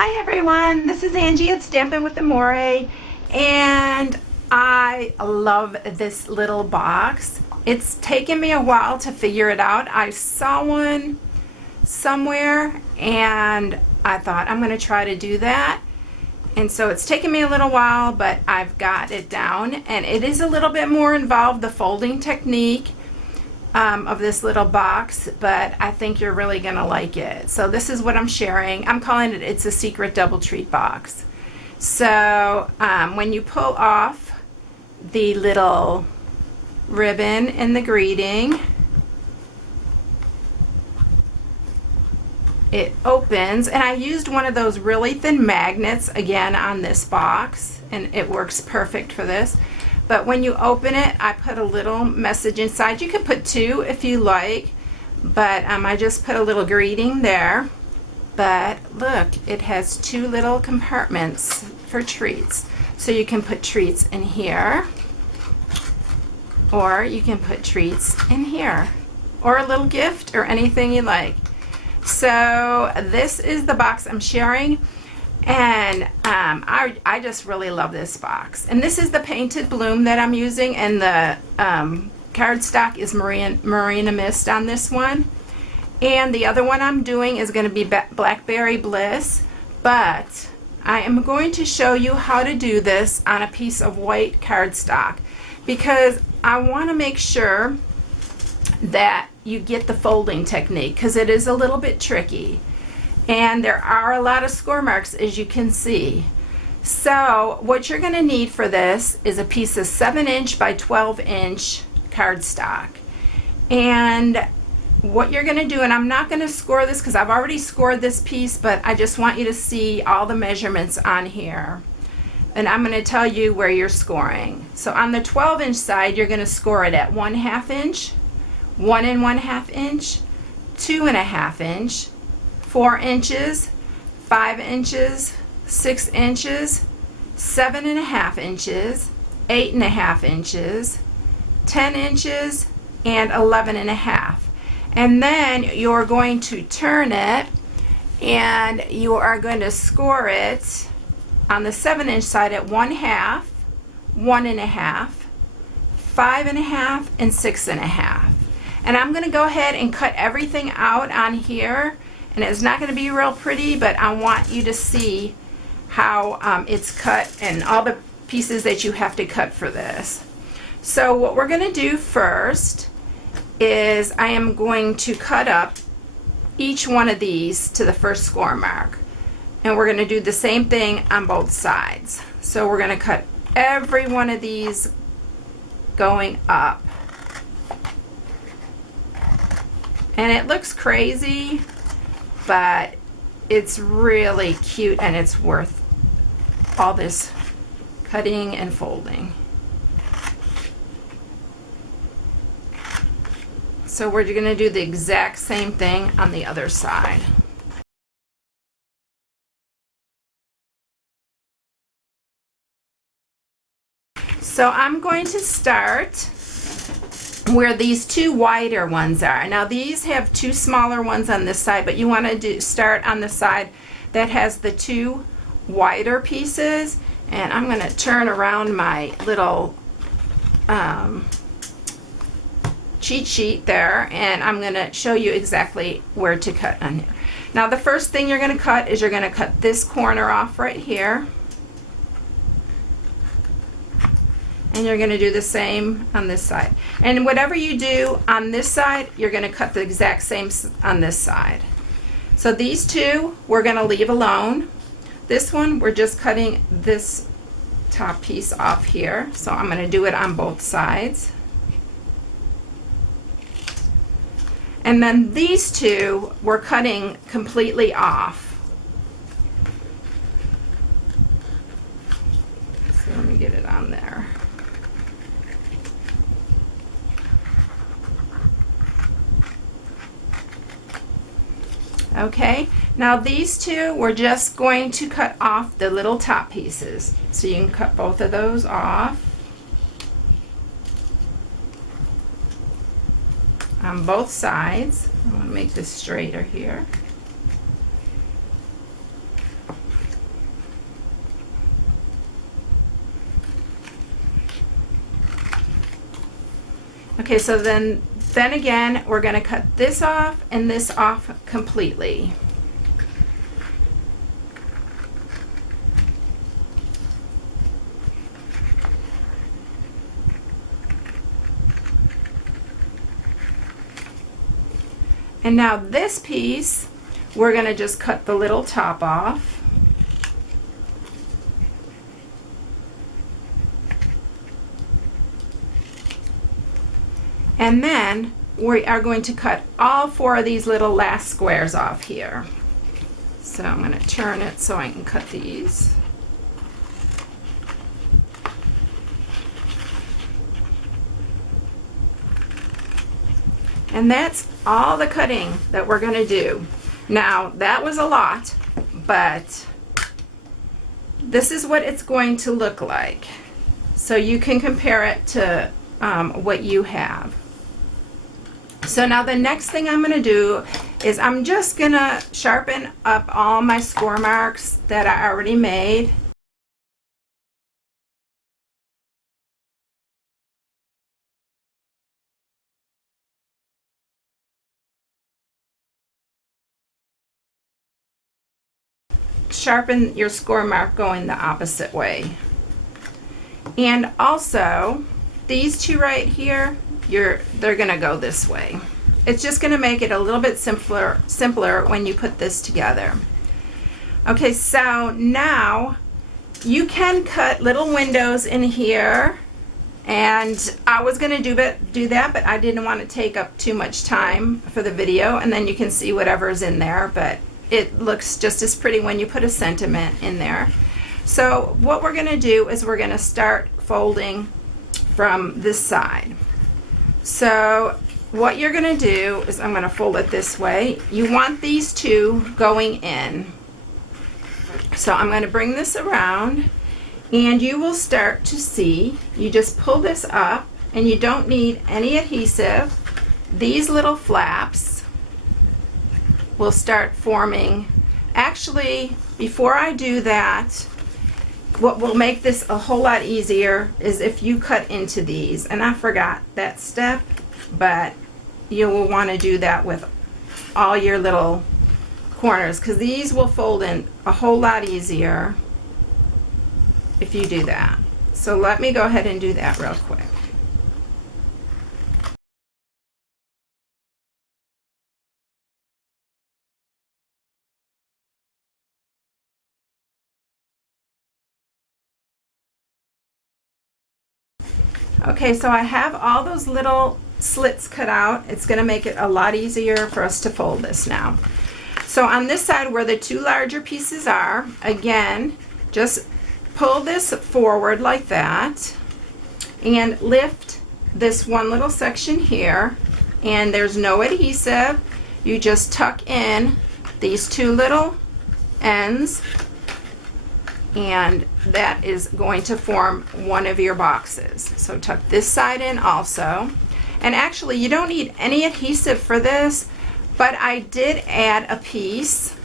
Hi everyone, this is Angie at Stampin' with Amore, and I love this little box. It's taken me a while to figure it out. I saw one somewhere and I thought I'm going to try to do that. And so it's taken me a little while, but I've got it down, and it is a little bit more involved, the folding technique of this little box, but I think you're really gonna like it. So this is what I'm sharing. I'm calling it It's a Secret Double Treat Box. So when you pull off the little ribbon in the greeting, it opens, and I used one of those really thin magnets again on this box, and it works perfect for this. But when you open it, I put a little message inside. You could put two if you like, but I just put a little greeting there. But look, it has two little compartments for treats. So you can put treats in here, or you can put treats in here, or a little gift, or anything you like. So this is the box I'm sharing. And I just really love this box. And this is the painted bloom that I'm using, and the cardstock is Marina Mist on this one. And the other one I'm doing is going to be Blackberry Bliss, but I am going to show you how to do this on a piece of white cardstock, because I want to make sure that you get the folding technique, because it is a little bit tricky. And there are a lot of score marks, as you can see. So what you're going to need for this is a piece of 7" by 12" cardstock. And what you're going to do, and I'm not going to score this because I've already scored this piece, but I just want you to see all the measurements on here. And I'm going to tell you where you're scoring. So on the 12" side, you're going to score it at 1/2 inch, 1 1/2 inch, 2 1/2 inch, 4 inches, 5 inches, 6 inches, 7 1/2 inches, 8 1/2 inches, 10 inches, and 11 1/2. And then you're going to turn it, and you are going to score it on the 7" side at 1/2, 1 1/2, 5 1/2, and 6 1/2. And I'm going to go ahead and cut everything out on here. And it's not going to be real pretty, but I want you to see how it's cut and all the pieces that you have to cut for this. So what we're going to do first is I am going to cut up each one of these to the first score mark. And we're going to do the same thing on both sides. So we're going to cut every one of these going up. And it looks crazy, but it's really cute, and it's worth all this cutting and folding. So we're going to do the exact same thing on the other side. So I'm going to start where these two wider ones are. Now these have two smaller ones on this side, but you want to start on the side that has the two wider pieces. And I'm going to turn around my little cheat sheet there, and I'm going to show you exactly where to cut on here. Now the first thing you're going to cut is you're going to cut this corner off right here. And you're going to do the same on this side. And whatever you do on this side, you're going to cut the exact same on this side. So these two we're going to leave alone. This one we're just cutting this top piece off here. So I'm going to do it on both sides. And then these two we're cutting completely off. So let me get it on there. Okay, now these two we're just going to cut off the little top pieces. So you can cut both of those off on both sides. I want to make this straighter here. Okay, so then again, we're going to cut this off and this off completely. And now this piece, we're going to just cut the little top off. And then we are going to cut all 4 of these little last squares off here. So I'm going to turn it so I can cut these. And that's all the cutting that we're going to do. Now, that was a lot, but this is what it's going to look like. So you can compare it to what you have. So now the next thing I'm going to do is I'm just going to sharpen up all my score marks that I already made. Sharpen your score mark going the opposite way. And also, these 2 right here, they're going to go this way. It's just going to make it a little bit simpler when you put this together. Okay, so now you can cut little windows in here, and I was going to do that, but I didn't want to take up too much time for the video, and then you can see whatever's in there, but it looks just as pretty when you put a sentiment in there. So what we're going to do is we're going to start folding from this side. So what you're going to do is I'm going to fold it this way. You want these 2 going in. So I'm going to bring this around, and you will start to see, you just pull this up, and you don't need any adhesive. These little flaps will start forming. Actually, before I do that, what will make this a whole lot easier is if you cut into these. And I forgot that step, but you will want to do that with all your little corners, because these will fold in a whole lot easier if you do that. So let me go ahead and do that real quick. Okay, so I have all those little slits cut out. It's going to make it a lot easier for us to fold this now. So on this side where the 2 larger pieces are, again, just pull this forward like that and lift this one little section here, and there's no adhesive. You just tuck in these 2 little ends, and that is going to form one of your boxes. So tuck this side in also. And actually, you don't need any adhesive for this, but I did add a piece,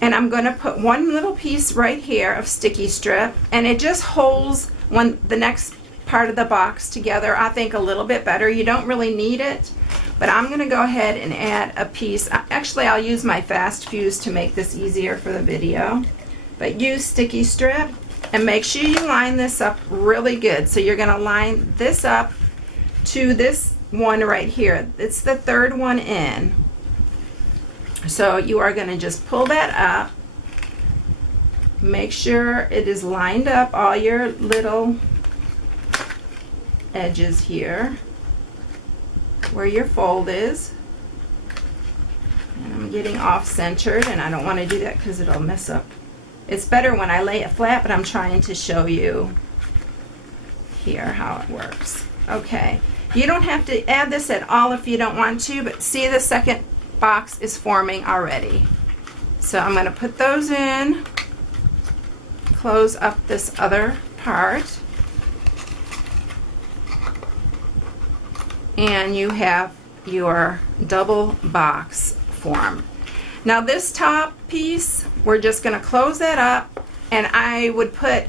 and I'm going to put one little piece right here of sticky strip, and it just holds the next part of the box together, I think, a little bit better. You don't really need it, but I'm going to go ahead and add a piece. Actually, I'll use my fast fuse to make this easier for the video. But use sticky strip, and make sure you line this up really good. So you're going to line this up to this one right here. It's the 3rd one in. So you are going to just pull that up. Make sure it is lined up, all your little edges here where your fold is. And I'm getting off centered, and I don't want to do that because it'll mess up. It's better when I lay it flat, but I'm trying to show you here how it works. Okay, you don't have to add this at all if you don't want to, but see, the second box is forming already. So I'm going to put those in, close up this other part, and you have your double box form. Now this top piece, we're just going to close that up, and I would put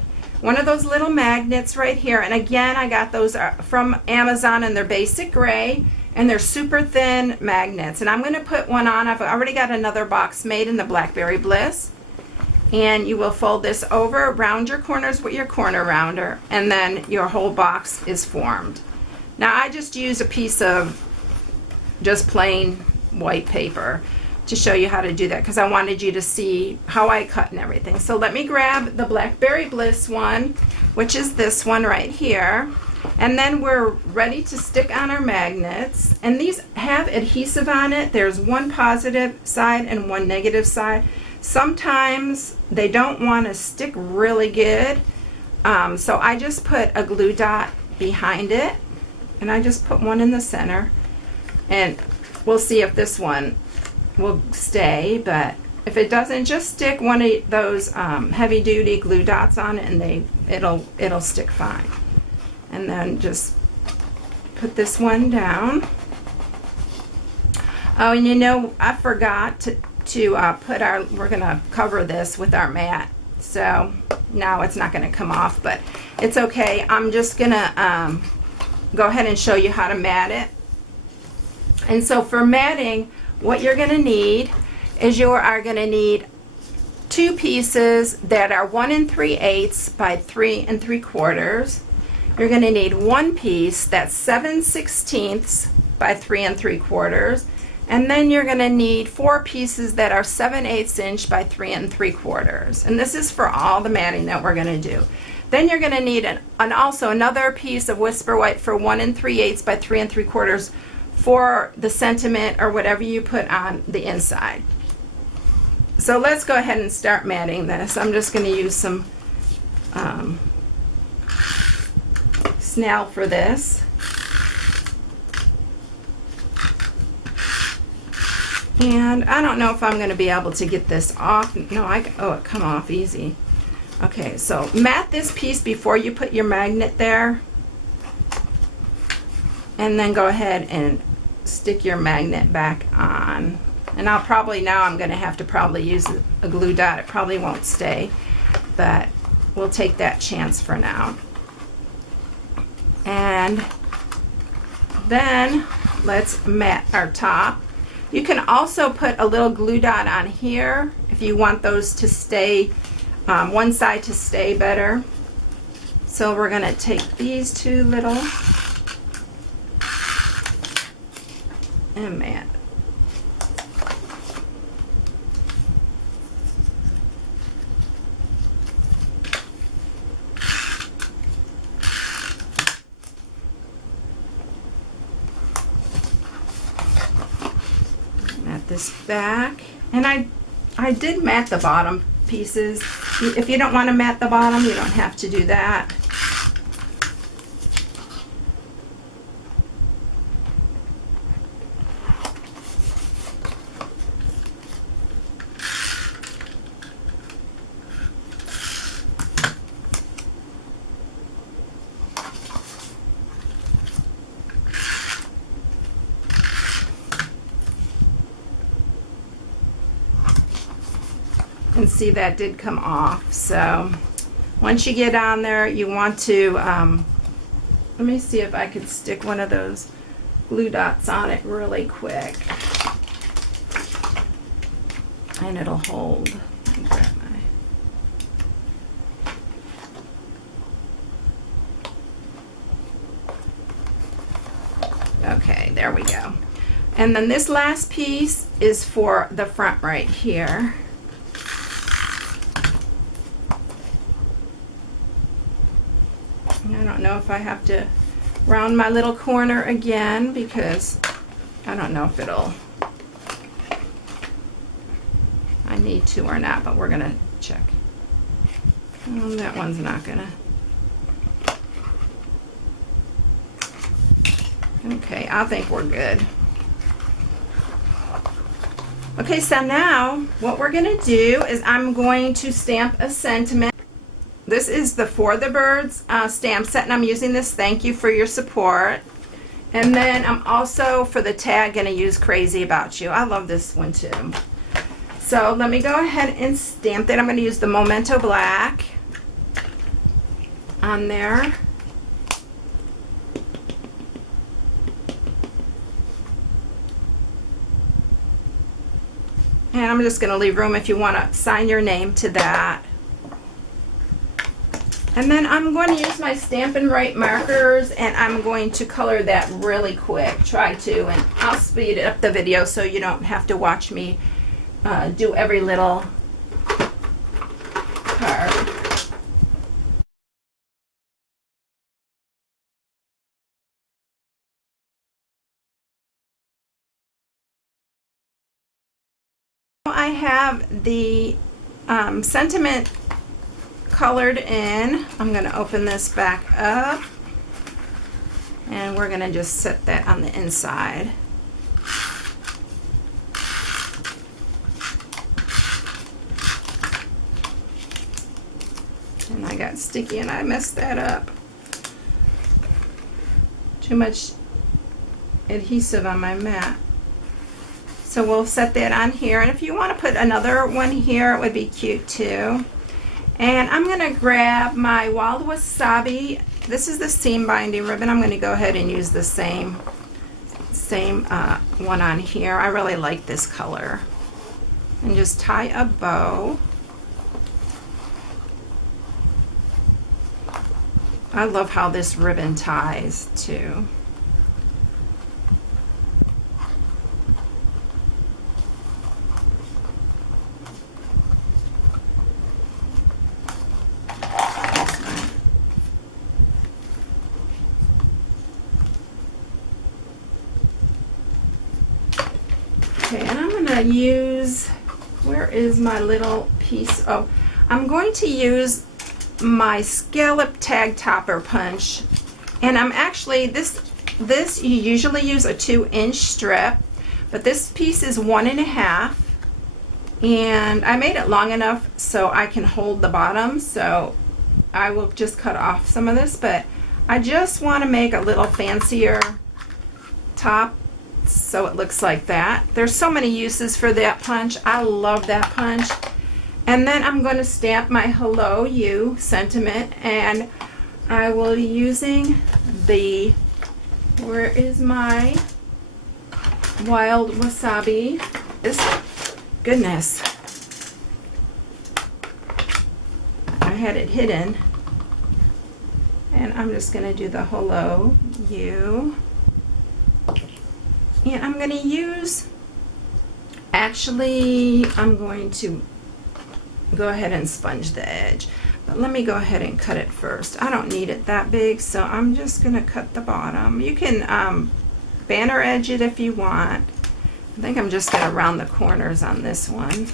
one of those little magnets right here. And again, I got those from Amazon, and they're basic gray, and they're super thin magnets. And I'm going to put one on. I've already got another box made in the Blackberry Bliss. And you will fold this over, round your corners with your corner rounder, and then your whole box is formed. Now I just use a piece of just plain white paper to show you how to do that, because I wanted you to see how I cut and everything. So let me grab the Blackberry Bliss one, which is this one right here, and then we're ready to stick on our magnets. And these have adhesive on it. There's one positive side and one negative side. Sometimes they don't want to stick really good, so I just put a glue dot behind it, and I just put one in the center, and we'll see if this one will stay. But if it doesn't, just stick one of those heavy-duty glue dots on it, and it'll stick fine. And then just put this one down. Oh, and you know, I forgot to put we're gonna cover this with our mat, so now it's not gonna come off, but it's okay. I'm just gonna go ahead and show you how to mat it. And so for matting, what you're gonna need is you are gonna need two pieces that are 1 3/8 by 3 3/4. You're gonna need one piece that's 7/16 by 3 3/4. And then you're going to need 4 pieces that are 7/8 inch by 3 3/4. And this is for all the matting that we're going to do. Then you're going to need also another piece of Whisper White for 1 3/8 by 3 3/4 for the sentiment or whatever you put on the inside. So let's go ahead and start matting this. I'm just going to use some snail for this. And I don't know if I'm going to be able to get this off. No, oh, it come off easy. Okay, so mat this piece before you put your magnet there. And then go ahead and stick your magnet back on. And I'm going to have to use a glue dot. It probably won't stay, but we'll take that chance for now. And then let's mat our top. You can also put a little glue dot on here if you want those to stay, one side to stay better. So we're going to take these two little and mat. This back, and I did mat the bottom pieces. If you don't want to mat the bottom, you don't have to do that. And see, that did come off. So once you get on there, you want to let me see if I could stick one of those glue dots on it really quick, and it'll hold. Let me grab my... Okay, there we go. And then this last piece is for the front right here. I don't know if I have to round my little corner again, because I don't know if I need to or not, but we're gonna check. Oh, that one's not gonna. Okay, I think we're good. Okay, so now what we're gonna do is I'm going to stamp a sentiment. This is the For the Birds stamp set, and I'm using this Thank You for Your Support. And then I'm also, for the tag, going to use Crazy About You. I love this one too. So let me go ahead and stamp it. I'm going to use the Memento Black. on there. And I'm just going to leave room if you want to sign your name to that. And then I'm going to use my Stampin' Up markers, and I'm going to color that really quick. Try to, and I'll speed up the video so you don't have to watch me do every little card. I have the sentiment colored in. I'm going to open this back up, and we're going to just set that on the inside. And I got sticky and I messed that up. Too much adhesive on my mat. So we'll set that on here, and if you want to put another one here, it would be cute too. And I'm going to grab my Wild Wasabi. This is the seam binding ribbon. I'm going to go ahead and use the same one on here. I really like this color. And just tie a bow. I love how this ribbon ties too. Okay, and I'm going to use, where is my little piece? Oh, I'm going to use my scallop tag topper punch, and I'm actually, this you usually use a 2-inch strip, but this piece is 1.5, and I made it long enough so I can hold the bottom, so I will just cut off some of this, but I just want to make a little fancier top so it looks like that. There's so many uses for that punch. I love that punch. And then I'm going to stamp my Hello You sentiment, and I will be using the, where is my Wild Wasabi? Goodness, I had it hidden. And I'm just going to do the Hello You. And I'm going to use, actually, I'm going to go ahead and sponge the edge, but let me go ahead and cut it first. I don't need it that big, so I'm just going to cut the bottom. You can banner edge it if you want. I think I'm just going to round the corners on this one.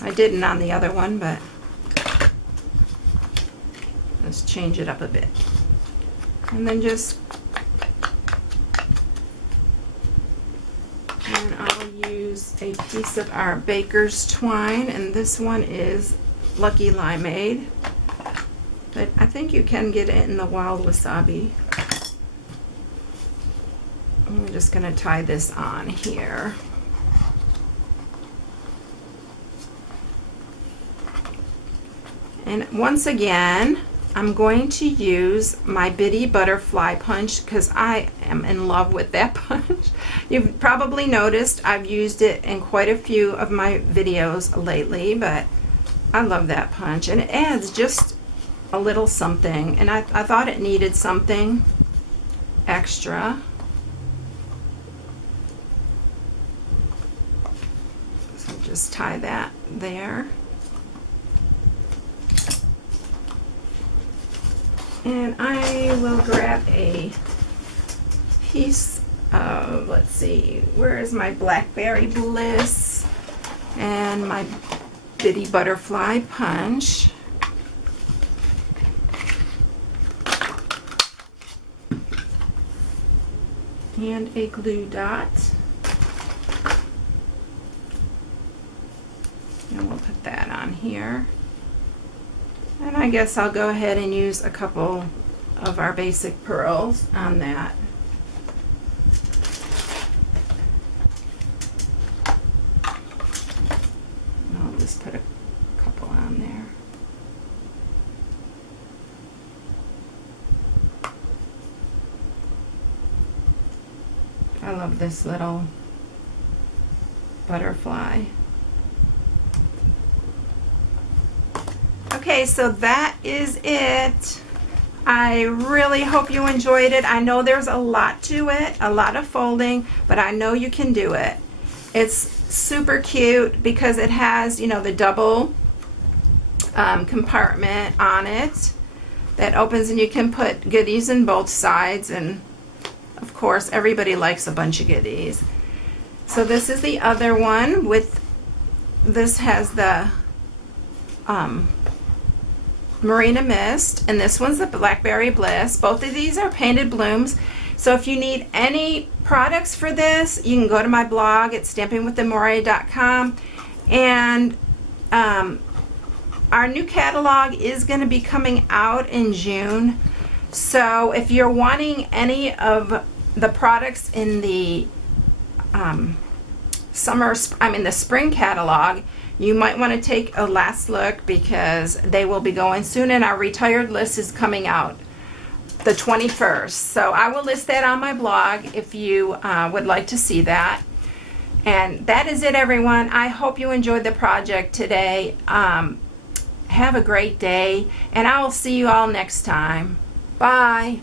I didn't on the other one, but let's change it up a bit. And then just, and I'll use a piece of our baker's twine, and this one is Lucky Limeade, but I think you can get it in the Wild Wasabi. I'm just going to tie this on here. And once again, I'm going to use my Bitty Butterfly punch because I am in love with that punch. You've probably noticed I've used it in quite a few of my videos lately, but I love that punch, and it adds just a little something, and I thought it needed something extra. So just tie that there. And I will grab a piece of, let's see, where is my Blackberry Bliss and my Bitty Butterfly punch. And a glue dot. And we'll put that on here. And I guess I'll go ahead and use a couple of our basic pearls on that. And I'll just put a couple on there. of this little butterfly. Okay, so that is it. I really hope you enjoyed it. I know there's a lot to it, a lot of folding, but I know you can do it. It's super cute because it has, you know, the double compartment on it that opens, and you can put goodies in both sides, and of course everybody likes a bunch of goodies. So this is the other one with, this has the Marina Mist, and this one's the Blackberry Bliss. Both of these are painted blooms. So if you need any products for this, you can go to my blog at stampingwithamore.com, and our new catalog is going to be coming out in June. So if you're wanting any of the products in the the spring catalog, you might want to take a last look because they will be going soon, and our retired list is coming out the 21st. So I will list that on my blog if you would like to see that. And that is it, everyone. I hope you enjoyed the project today. Have a great day, and I will see you all next time. Bye.